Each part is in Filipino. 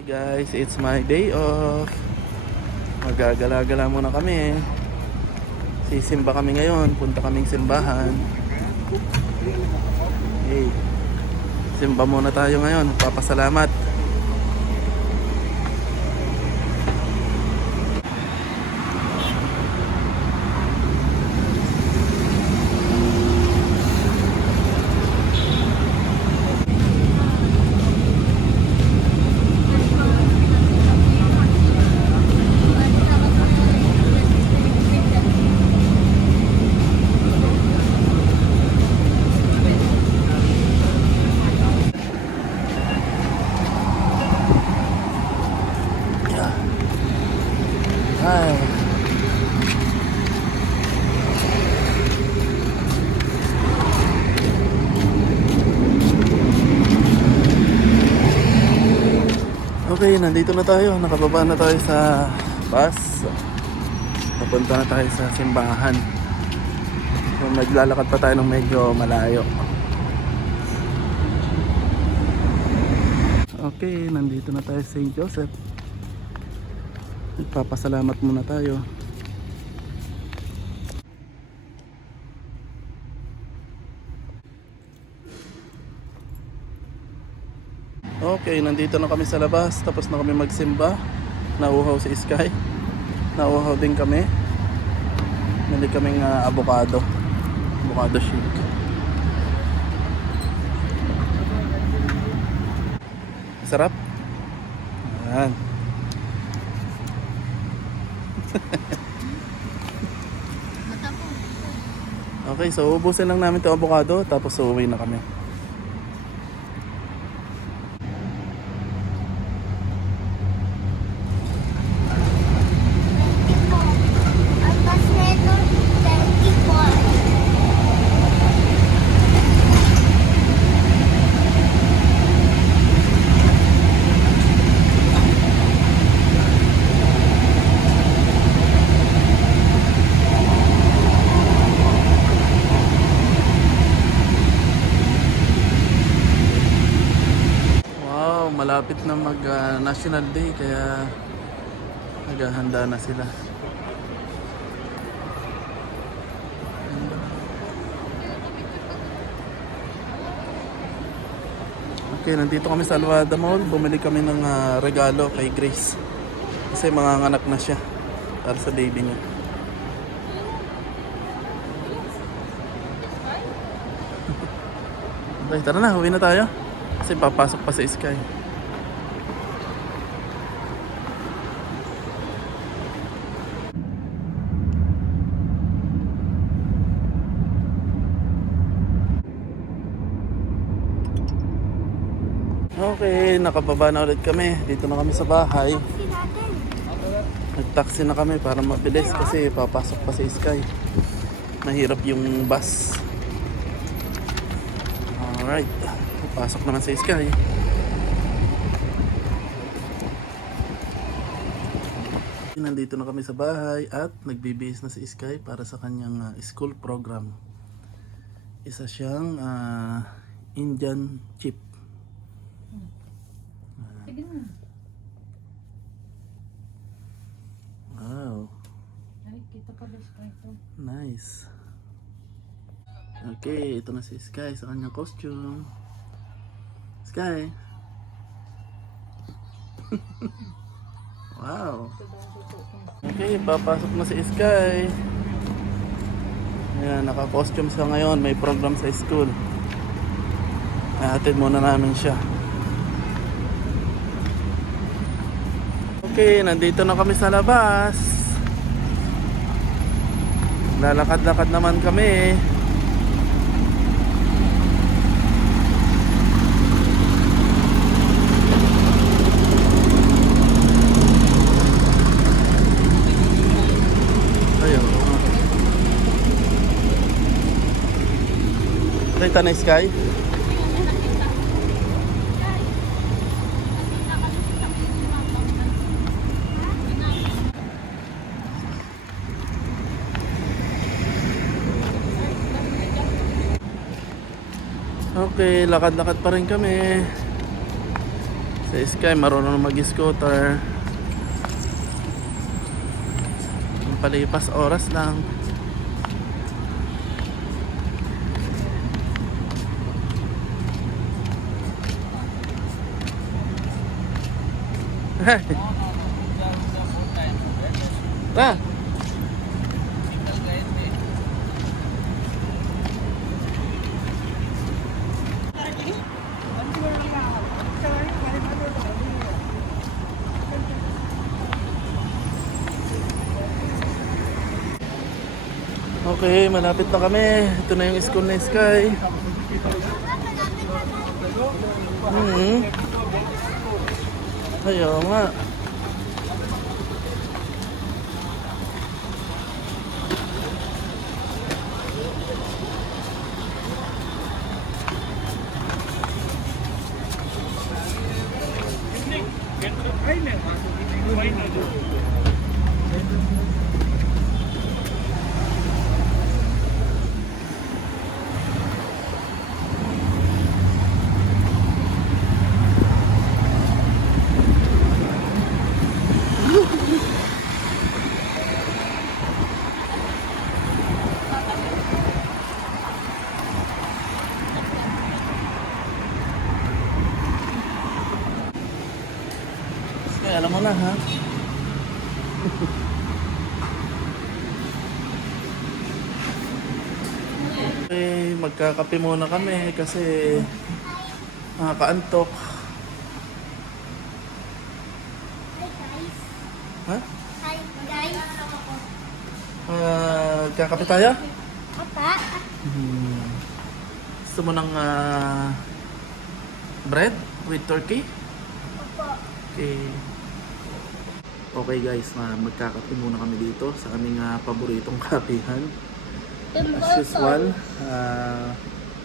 Okay guys, it's my day off. Magagala-gala muna kami. Sisimba kami ngayon. Punta kaming simbahan. Okay. Simba muna tayo ngayon. Papasalamat. Ay. Okay, nandito na tayo. Nakababa na tayo sa bus. Papunta na tayo sa simbahan. So, maglalakad pa tayo ng medyo malayo. Okay, nandito na tayo sa St. Joseph. Nagpapasalamat muna tayo. Okay, nandito na kami sa labas. Tapos na kami magsimba. Nauhaw si Sky. Nauhaw din kami. Nili kaming avocado. Avocado shake. Sarap. Ayan. Okay, so ubusin lang namin itong avocado. Tapos uuwi na kami. Malapit na mag National Day kaya naghahanda na sila. Okay, nandito kami sa Alvada Mall. Bumili kami ng regalo kay Grace. Kasi manganganak na siya para sa baby niya. Okay, tara na, uwi na tayo. Kasi papasok pa sa Sky. Okay, nakababa na ulit kami. Dito na kami sa bahay. Nag-taxi na kami para mabilis kasi papasok pa sa Sky. Mahirap yung bus. Alright, papasok naman sa Sky. Nandito na kami sa bahay at nagbibihis na si Sky para sa kanyang school program. Isa siyang Indian chip. Wow. Nice. Okay, ito na si Sky sa kanyang costume. Sky. Wow. Okay, papasok na si Sky. Ayan, naka-costume siya ngayon. May program sa school. Nahatid muna namin siya. Okay, nandito na kami sa labas. Lalakad-lakad naman kami. Ayun. Nakita na Sky? Okay, lakad-lakad pa rin kami. Si Sky marunong mag-scooter. Ang palipas oras lang. Ta. Okay, malapit na kami. Ito na yung school na Sky. Ayaw nga. Sky, alam mo na ha. Okay, magkakape muna kami kasi nakakaantok. Ha? Hi guys. Kakape tayo? Apa? Gusto mo ng bread with turkey? Opo. Okay. Okay guys, magkakape muna kami dito sa aming paboritong kapihan. As usual,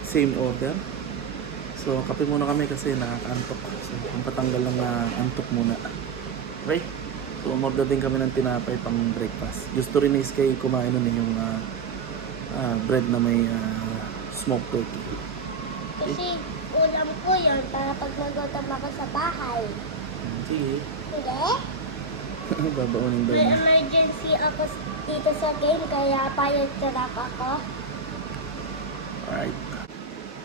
same order. So, kape muna kami kasi nakakaantok. So, ang patanggal ng antok muna. Okay? So, umorder din kami ng tinapay pang breakfast. Gusto rin ni Sky kumain nun yung bread na may smoked turkey. Kasi ulam ko yun para pag nagutom ako sa bahay. Sige. Hindi? Babaunin daw May niya. emergency ako dito sa game kaya payag trap ako. Alright.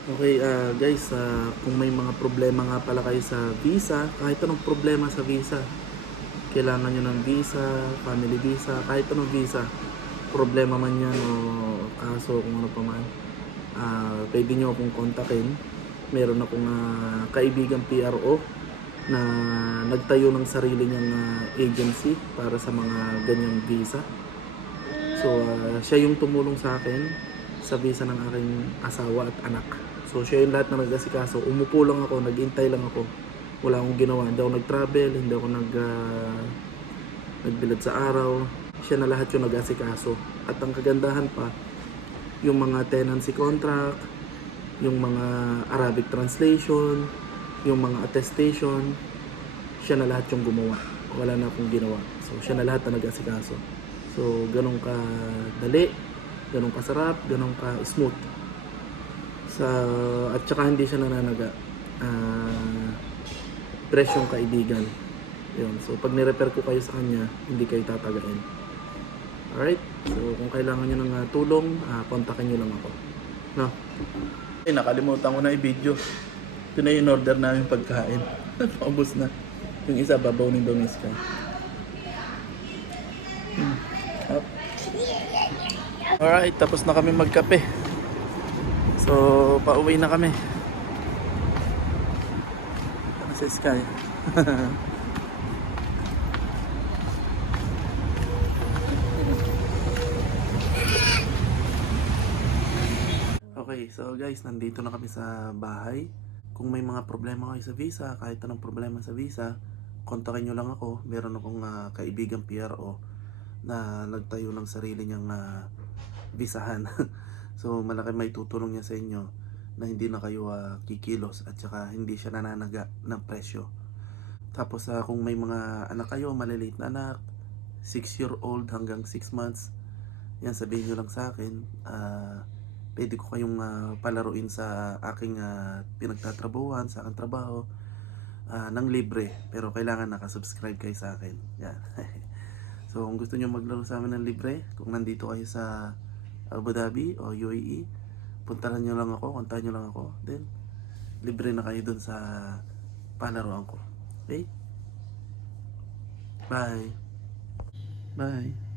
Okay guys, kung may mga problema nga pala kayo sa visa, kahit anong problema sa visa, kailangan nyo ng visa, family visa, kahit anong visa, problema man yan o kaso kung ano pa man, pwede nyo akong kontakin. Meron akong kaibigang PRO na nagtayo ng sarili niyang agency para sa mga ganyang visa. So, siya yung tumulong sa akin sa visa ng aking asawa at anak. So, siya yung lahat na nag-asikaso. Umupo lang ako, nag-intay lang ako. Wala akong ginawa. Hindi ako nag-travel, hindi ako nagbilad sa araw. Siya na lahat yung nag-asikaso. At ang kagandahan pa, yung mga tenancy contract, yung mga Arabic translation, yung mga attestation, siya na lahat yung gumawa. Wala na akong ginawa. So, siya na lahat na nag-asikaso. So, ganun ka dali, ganun ka sarap, ganun ka smooth. At saka hindi siya nananaga. Presyong kaibigan. Yun. So, pag nirepair ko kayo sa kanya, hindi kayo tatagain. Alright? So, kung kailangan nyo ng tulong, kontakin nyo lang ako. No? Eh, nakalimutan ko na i-video. Ito na yung order namin pagkain. Paubos na. Yung isa, babaunin daw ni Sky. Up. Alright, tapos na kami magkape. So, pauwi na kami. Si Sky. Okay, so guys, nandito na kami sa bahay. Kung may mga problema kayo sa visa, kahit anong problema sa visa, kontakin nyo lang ako. Meron akong kaibigang PRO na nagtayo ng sarili niyang visahan. So malaki may tutulong niya sa inyo na hindi na kayo kikilos at saka hindi siya nananaga ng presyo. Tapos kung may mga anak kayo, maliliit na anak, 6-year-old hanggang 6 months, yan sabihin nyo lang sa akin. Pwede ko kayong palaruin sa aking pinagtatrabuhan, sa aking trabaho. ng libre. Pero kailangan nakasubscribe kayo sa akin. Yan. So kung gusto nyo maglaro sa amin ng libre, kung nandito kayo sa Abu Dhabi o UAE, puntahan nyo lang ako, kontahan nyo lang ako. Then, libre na kayo dun sa palaruan ko. Okay? Bye. Bye.